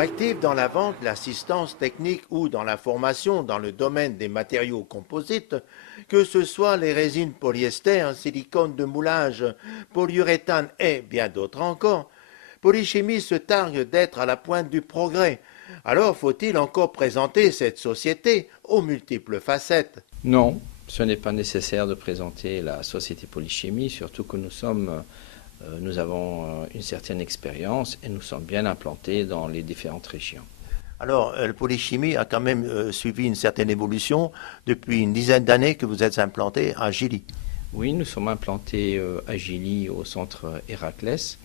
Active dans la vente, l'assistance technique ou dans la formation dans le domaine des matériaux composites, que ce soit les résines polyester, silicone de moulage, polyuréthane et bien d'autres encore, Polychimie se targue d'être à la pointe du progrès. Alors faut-il encore présenter cette société aux multiples facettes? Non, ce n'est pas nécessaire de présenter la société Polychimie, surtout que nous avons une certaine expérience et nous sommes bien implantés dans les différentes régions. Alors, le Polychimie a quand même suivi une certaine évolution depuis une dizaine d'années que vous êtes implanté à Gilly. Oui, nous sommes implantés à Gilly au centre Héraclès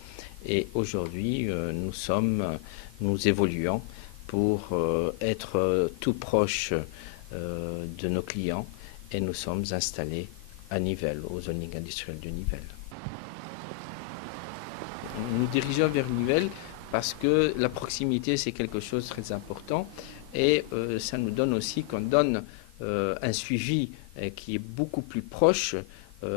et aujourd'hui nous évoluons pour être tout proche de nos clients et nous sommes installés à Nivelles, au zoning industriel de Nivelles. Nous dirigeons vers Nivelles parce que la proximité, c'est quelque chose de très important et ça nous donne aussi qu'on donne un suivi qui est beaucoup plus proche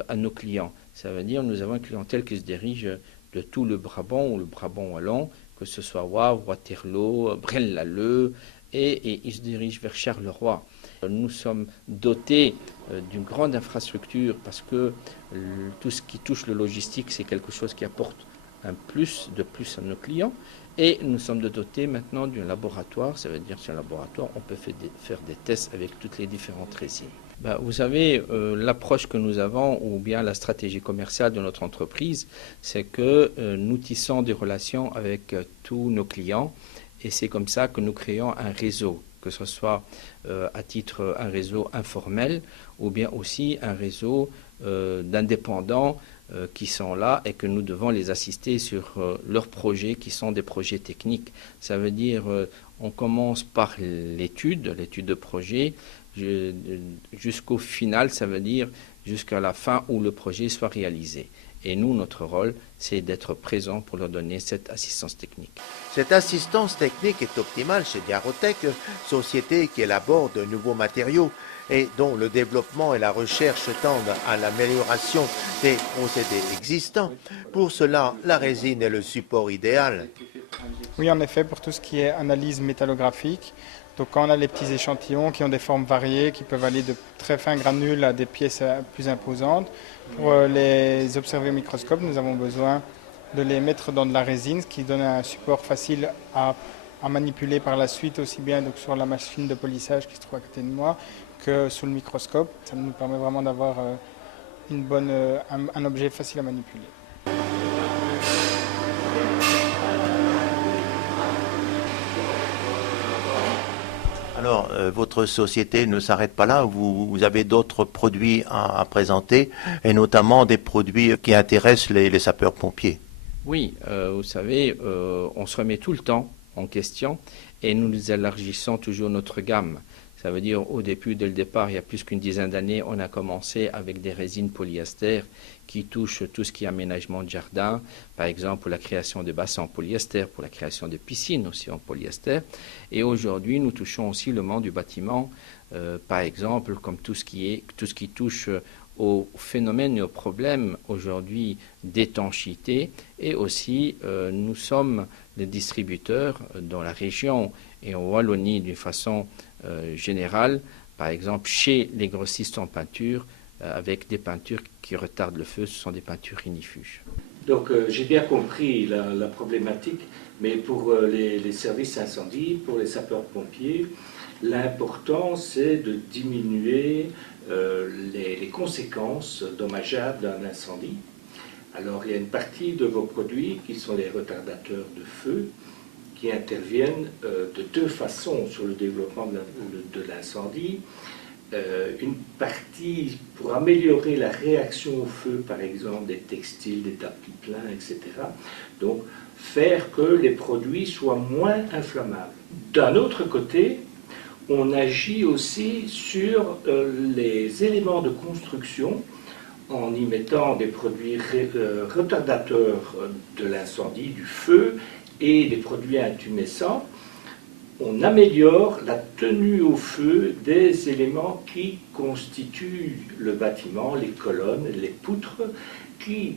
à nos clients. Ça veut dire que nous avons une clientèle qui se dirige de tout le Brabant ou le Brabant wallon, que ce soit Wavre, Waterloo, Braine-l'Alleud, et ils se dirigent vers Charleroi. Nous sommes dotés d'une grande infrastructure parce que tout ce qui touche le logistique, c'est quelque chose qui apporte un plus de plus à nos clients. Et nous sommes dotés maintenant d'un laboratoire. Ça veut dire que sur un laboratoire, on peut faire des tests avec toutes les différentes résines. Vous savez, l'approche que nous avons, ou bien la stratégie commerciale de notre entreprise, c'est que nous tissons des relations avec tous nos clients. Et c'est comme ça que nous créons un réseau, que ce soit à titre un réseau informel ou bien aussi un réseau d'indépendants qui sont là et que nous devons les assister sur leurs projets qui sont des projets techniques. Ça veut dire on commence par l'étude de projet jusqu'au final, ça veut dire jusqu'à la fin où le projet soit réalisé. Et nous, notre rôle, c'est d'être présent pour leur donner cette assistance technique. Cette assistance technique est optimale chez Diarotech, société qui élabore de nouveaux matériaux et dont le développement et la recherche tendent à l'amélioration des procédés existants. Pour cela, la résine est le support idéal. Oui, en effet, pour tout ce qui est analyse métallographique. Donc quand on a les petits échantillons qui ont des formes variées, qui peuvent aller de très fins granules à des pièces plus imposantes, pour les observer au microscope, nous avons besoin de les mettre dans de la résine, ce qui donne un support facile à manipuler par la suite, aussi bien donc sur la machine de polissage qui se trouve à côté de moi, que sous le microscope. Ça nous permet vraiment d'avoir un objet facile à manipuler. Alors, votre société ne s'arrête pas là, vous avez d'autres produits à présenter, et notamment des produits qui intéressent les sapeurs-pompiers. Oui, vous savez, on se remet tout le temps en question et nous élargissons toujours notre gamme. Ça veut dire, dès le départ, il y a plus qu'une dizaine d'années, on a commencé avec des résines polyester qui touchent tout ce qui est aménagement de jardin, par exemple pour la création de bassins en polyester, pour la création de piscines aussi en polyester. Et aujourd'hui, nous touchons aussi le monde du bâtiment, par exemple, comme tout ce qui touche aux phénomènes et aux problèmes aujourd'hui d'étanchéité. Et aussi, nous sommes les distributeurs dans la région et en Wallonie d'une façon générale, par exemple chez les grossistes en peinture, avec des peintures qui retardent le feu, ce sont des peintures ignifuges. Donc j'ai bien compris la problématique, mais pour les services incendie, pour les sapeurs-pompiers, l'important c'est de diminuer les conséquences dommageables d'un incendie. Alors il y a une partie de vos produits qui sont les retardateurs de feu, qui interviennent de deux façons sur le développement de l'incendie. Une partie pour améliorer la réaction au feu, par exemple des textiles, des tapis pleins, etc. Donc faire que les produits soient moins inflammables. D'un autre côté, on agit aussi sur les éléments de construction en y mettant des produits retardateurs de l'incendie, du feu, et des produits intumescents. On améliore la tenue au feu des éléments qui constituent le bâtiment, les colonnes, les poutres, qui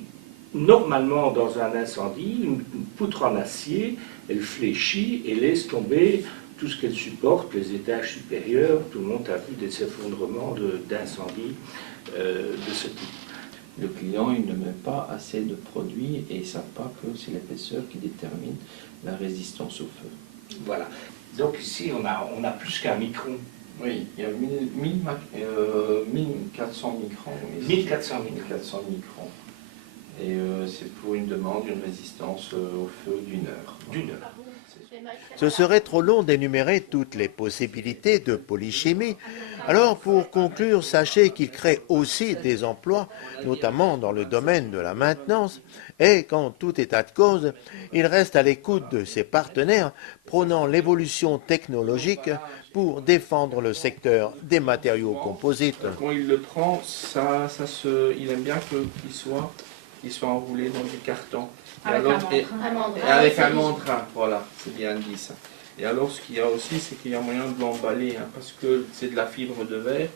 normalement, dans un incendie, une poutre en acier, elle fléchit et laisse tomber tout ce qu'elle supporte, les étages supérieurs. Tout le monde a vu des effondrements d'incendies de ce type. Le client, il ne met pas assez de produits et ils ne savent pas que c'est l'épaisseur qui détermine la résistance au feu. Voilà. Donc ici, on a plus qu'un micron. Oui, il y a 1400 microns. 1400 microns. 1400 microns. Et c'est pour une demande, une résistance au feu d'une heure. D'une heure. Ce serait trop long d'énumérer toutes les possibilités de polychimie. Alors, pour conclure, sachez qu'il crée aussi des emplois, notamment dans le domaine de la maintenance, et qu'en tout état de cause, il reste à l'écoute de ses partenaires, prônant l'évolution technologique pour défendre le secteur des matériaux composites. Quand il le prend, il aime bien qu'il soit enroulé dans du carton. Avec un mandrin, voilà, c'est bien dit ça. Et alors, ce qu'il y a aussi, c'est qu'il y a moyen de l'emballer, hein, parce que c'est de la fibre de verre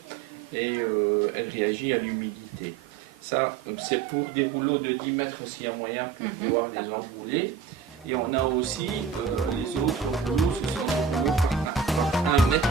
et elle réagit à l'humidité. Ça, c'est pour des rouleaux de 10 mètres s'il y a moyen pour pouvoir les enrouler. Et on a aussi les autres rouleaux, ce sont des rouleaux par 1 mètre.